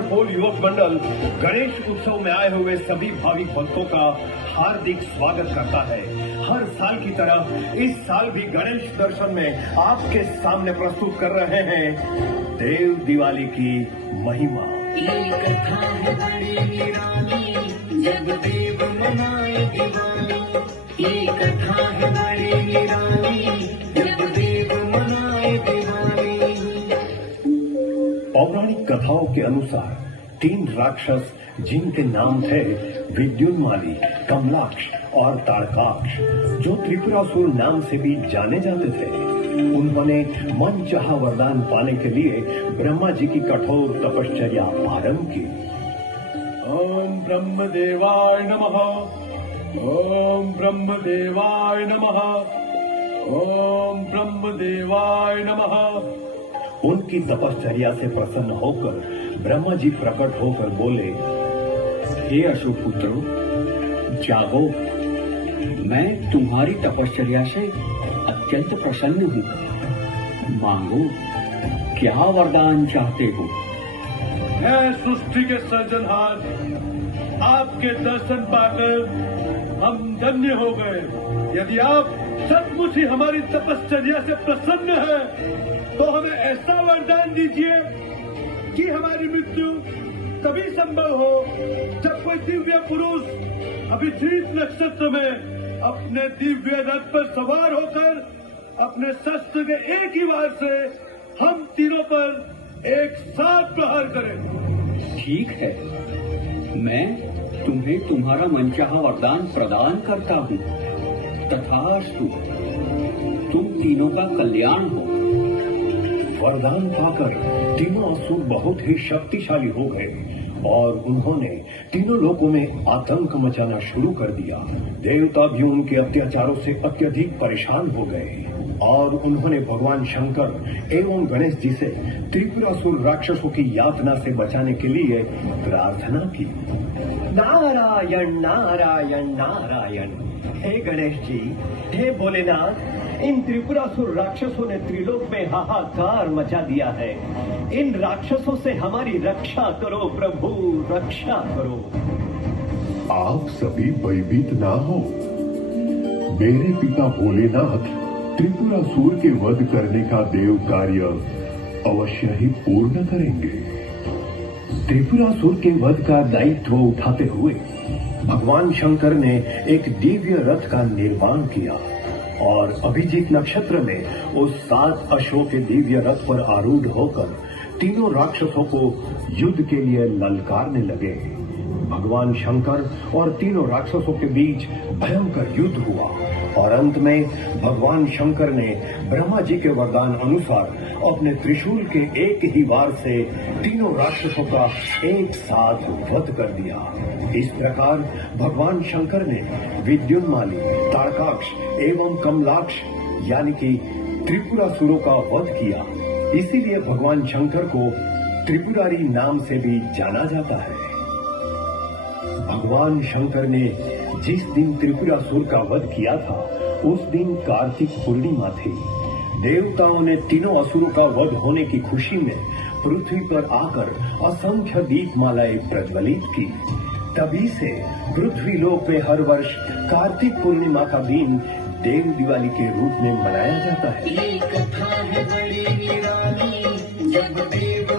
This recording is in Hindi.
पोल युवक मंडल गणेश उत्सव में आए हुए सभी भाविक भक्तों का हार्दिक स्वागत करता है। हर साल की तरह इस साल भी गणेश दर्शन में आपके सामने प्रस्तुत कर रहे हैं देव दिवाली की महिमा। ये कथा है बड़ी निराली, जब देव मनाए दिवाली। ये कथा है बड़ी निराली, जब देव मनाए दिवाली। पौराणिक कथाओं के अनुसार 3 राक्षस जिनके नाम थे विद्युन्माली, कमलाक्ष और ताड़काक्ष, जो त्रिपुरासुर नाम से भी जाने जाते थे, उन्होंने मनचाहा वरदान पाने के लिए ब्रह्मा जी की कठोर तपश्चर्या आरंभ की। ओम ब्रह्मदेवाय नमः, ओम ब्रह्मदेवाय नमः, ओम ब्रह्मदेवाय नमः। उनकी तपश्चर्या से प्रसन्न होकर ब्रह्मा जी प्रकट होकर बोले, हे अशोक पुत्रों, जागो, मैं तुम्हारी तपश्चर्या से अत्यंत प्रसन्न हूँ। मांगो, क्या वरदान चाहते हो? हे सृष्टि के सर्जनहार, आपके दर्शन पाकर हम धन्य हो गए। यदि आप सचमुच ही हमारी तपश्चर्या से प्रसन्न हैं, तो हमें ऐसा वरदान दीजिए कि हमारी मृत्यु तभी संभव हो जब कोई दिव्य पुरुष अभिजीत नक्षत्र में अपने दिव्य रथ पर सवार होकर अपने शस्त्र के एक ही वार से हम तीनों पर एक साथ प्रहार करें। ठीक है, मैं तुम्हें तुम्हारा मनचाहा वरदान प्रदान करता हूँ। तथास्तु, तुम तीनों का कल्याण हो। वरदान पाकर तीनों असुर बहुत ही शक्तिशाली हो गए और उन्होंने तीनों लोगों में आतंक मचाना शुरू कर दिया। देवता भी उनके अत्याचारों से अत्यधिक परेशान हो गए और उन्होंने भगवान शंकर एवं गणेश जी से त्रिपुरासुर राक्षसों की यातना से बचाने के लिए प्रार्थना की। नारायण नारायण नारायण। हे गणेश जी, हे भोलेनाथ, इन त्रिपुरासुर राक्षसों ने त्रिलोक में हाहाकार मचा दिया है। इन राक्षसों से हमारी रक्षा करो प्रभु, रक्षा करो। आप सभी भयभीत ना हो। मेरे पिता भोलेनाथ त्रिपुरासुर के वध करने का देव कार्य अवश्य ही पूर्ण करेंगे। त्रिपुरासुर के वध का दायित्व उठाते हुए भगवान शंकर ने एक दिव्य रथ का निर्माण किया और अभिजीत नक्षत्र में उस 7 अश्वों के दिव्य रथ पर आरूढ़ होकर तीनों राक्षसों को युद्ध के लिए ललकारने लगे। भगवान शंकर और तीनों राक्षसों के बीच भयंकर युद्ध हुआ और अंत में भगवान शंकर ने ब्रह्मा जी के वरदान अनुसार अपने त्रिशूल के एक ही वार से तीनों राक्षसों का एक साथ वध कर दिया। इस प्रकार भगवान शंकर ने विद्युन्माली, ताड़काक्ष एवं कमलाक्ष यानी कि त्रिपुरासुरों का वध किया। इसीलिए भगवान शंकर को त्रिपुरारी नाम से भी जाना जाता है। भगवान शंकर ने जिस दिन त्रिपुरासुर का वध किया था, उस दिन कार्तिक पूर्णिमा थी। देवताओं ने तीनों असुरों का वध होने की खुशी में पृथ्वी पर आकर असंख्य दीपमालाएं प्रज्वलित की। तभी से पृथ्वी लोक में हर वर्ष कार्तिक पूर्णिमा का दिन देव दिवाली के रूप में मनाया जाता है। ये कथा है बड़ी निराली, जब देव